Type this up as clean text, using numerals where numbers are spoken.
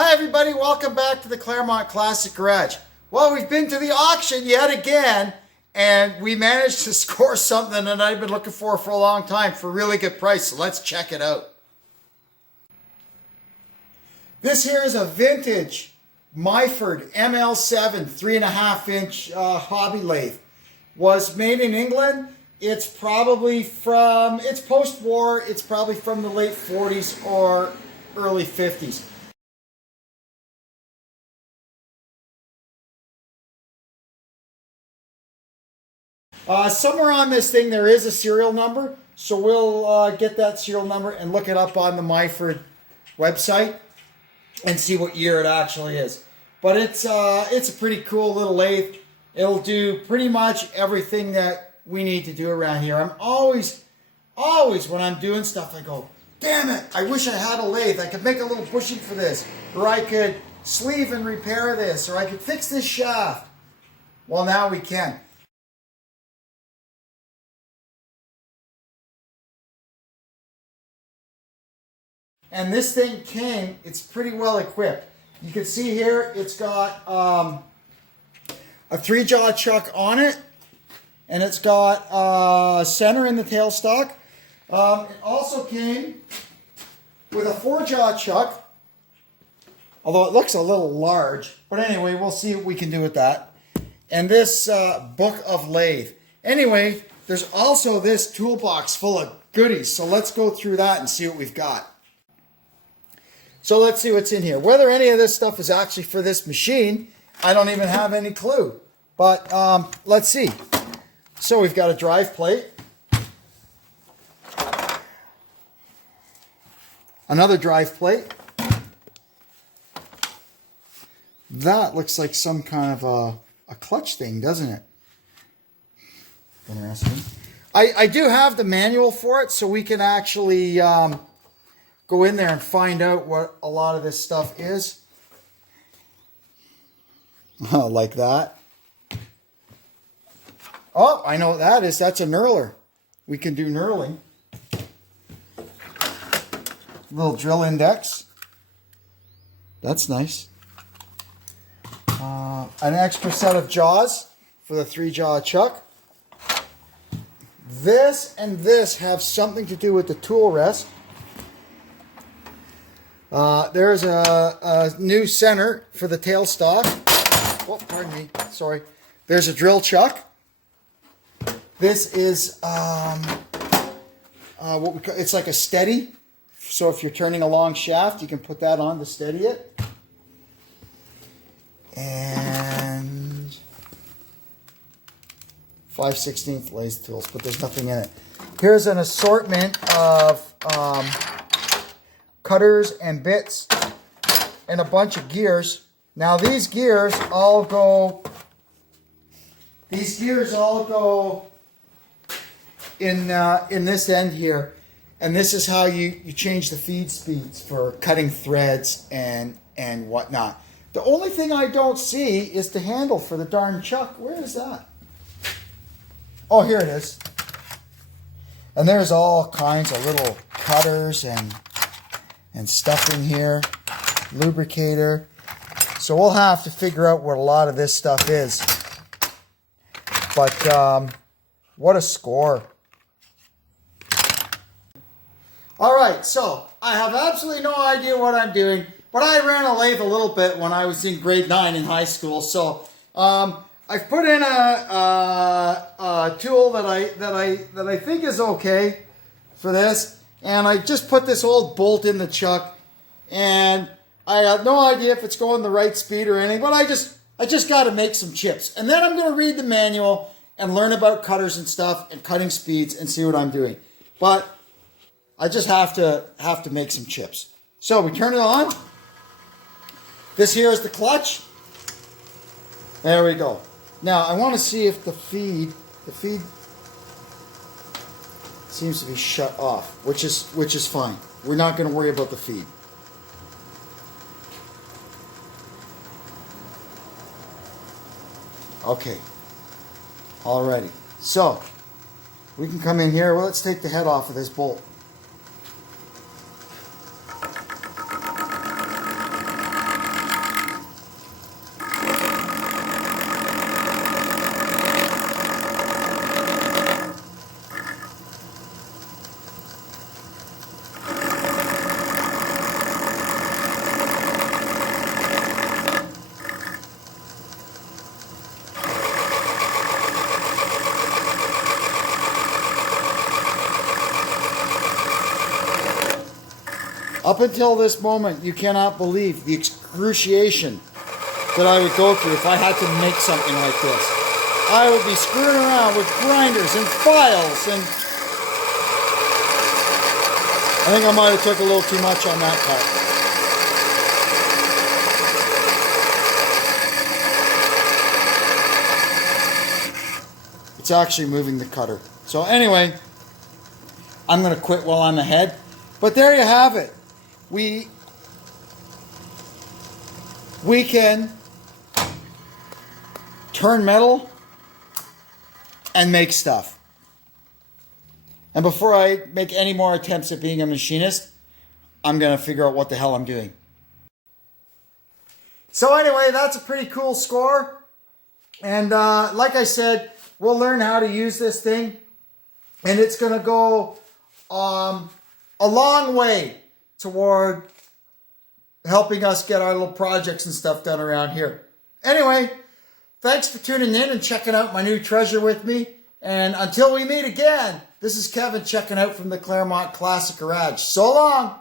Hi everybody, welcome back to the Claremont Classic Garage. Well, we've been to the auction yet again, and we managed to score something that I've been looking for a long time for a really good price, so let's check it out. This here is a vintage Myford ML7 3.5-inch hobby lathe. Was made in England. It's probably from, it's post-war, it's probably from the late 40s or early 50s. Somewhere on this thing there is a serial number, so we'll get that serial number and look it up on the Myford website and see what year it actually is. But it's a pretty cool little lathe. It'll do pretty much everything that we need to do around here. I'm always when I'm doing stuff, I go, damn it, I wish I had a lathe. I could make a little bushing for this, or I could sleeve and repair this, or I could fix this shaft. Well, now we can. And this thing it's pretty well equipped. You can see here it's got a 3-jaw chuck on it, and it's got a center in the tailstock. It also came with a 4-jaw chuck, although it looks a little large. But anyway, we'll see what we can do with that. And this book of lathe. Anyway, there's also this toolbox full of goodies. So let's go through that and see what we've got. So let's see what's in here. Whether any of this stuff is actually for this machine, I don't even have any clue. But let's see. So we've got a drive plate. Another drive plate. That looks like some kind of a clutch thing, doesn't it? Interesting. I do have the manual for it, so we can actually go in there and find out what a lot of this stuff is. Like that. Oh, I know what that is. That's a knurler. We can do knurling. Little drill index. That's nice. An extra set of jaws for the 3-jaw chuck. This and this have something to do with the tool rest. There's a new center for the tailstock. Oh, pardon me. Sorry. There's a drill chuck. This is what we call, it's like a steady. So if you're turning a long shaft, you can put that on to steady it. And 5/16 lathe tools, but there's nothing in it. Here's an assortment of cutters and bits and a bunch of gears. Now these gears all go in this end here, and this is how you change the feed speeds for cutting threads and whatnot. The only thing I don't see is the handle for the darn chuck. Where is that? Oh, here it is. And there's all kinds of little cutters and stuff in here, lubricator. So we'll have to figure out what a lot of this stuff is. But what a score. All right, so I have absolutely no idea what I'm doing, but I ran a lathe a little bit when I was in grade 9 in high school. So I've put in a tool that I think is okay for this, and I just put this old bolt in the chuck, and I have no idea if it's going the right speed or anything, but I just got to make some chips, and then I'm going to read the manual and learn about cutters and stuff and cutting speeds and see what I'm doing. But I just have to make some chips. So we turn it on. This here is the clutch. There we go. Now I want to see if the feed seems to be shut off, which is fine. We're not going to worry about the feed. Okay. Alrighty. So we can come in here. Well, let's take the head off of this bolt. Up until this moment, you cannot believe the excruciation that I would go through if I had to make something like this. I would be screwing around with grinders and files, and I think I might have took a little too much on that part. It's actually moving the cutter. So anyway, I'm going to quit while I'm ahead. But there you have it. We can turn metal and make stuff. And before I make any more attempts at being a machinist, I'm going to figure out what the hell I'm doing. So anyway, that's a pretty cool score. And like I said, we'll learn how to use this thing. And it's going to go a long way toward helping us get our little projects and stuff done around here. Anyway, thanks for tuning in and checking out my new treasure with me. And until we meet again, this is Kevin checking out from the Claremont Classic Garage. So long!